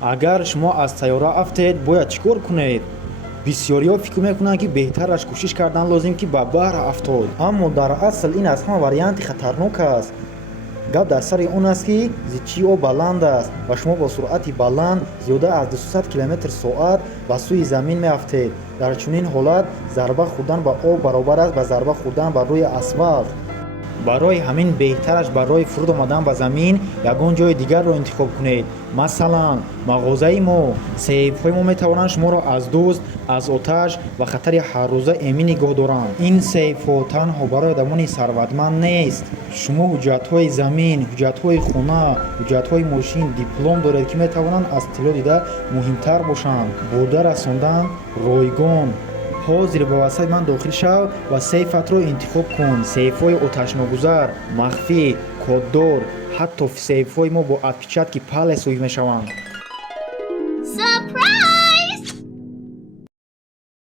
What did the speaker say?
агар шумо аз сайёра афтед бояд чӣ кор кунед? бисёриҳо фикр мекунанд ки беҳтараш кӯшиш кардан лозим ки ба баҳр афтод, аммо дар асл ин аз ҳама варианти хатарнок аст. гап дар сари он аст ки зичии об баланд аст ва шумо бо суръати баланд зиёда аз 200 км/соат ба сӯи замин меафтед. дар чунин ҳолат зарба хӯрдан ба об баробар аст ба зарба хӯрдан ба рӯи асфалт. барои ҳамин беҳтараш барои фуруд омадан ба замин ягон ҷои дигарро интихоб кунед. масалан мағозаи мо. сейфҳои мо метавонанд шуморо аз дузд, аз оташ ва хатари ҳаррӯза эмин нигоҳ доранд. ин сейфҳо танҳо барои одамони сарватманд нест. шумо ҳуҷҷатҳои замин, ҳуҷҷатҳои хона, ҳуҷҷатҳои мошин, диплом доред ки метавонанд аз тилло дида муҳимтар бошанд. бурда расондан ройгон. ҳозир ба васайти ман дохил шав ва сейфатро интихоб кун. сейфҳои оташногузар, махфӣ, коддор, ҳатто сейфҳои мо бо отпечатки палес ҳоил мешаванд. Surprise!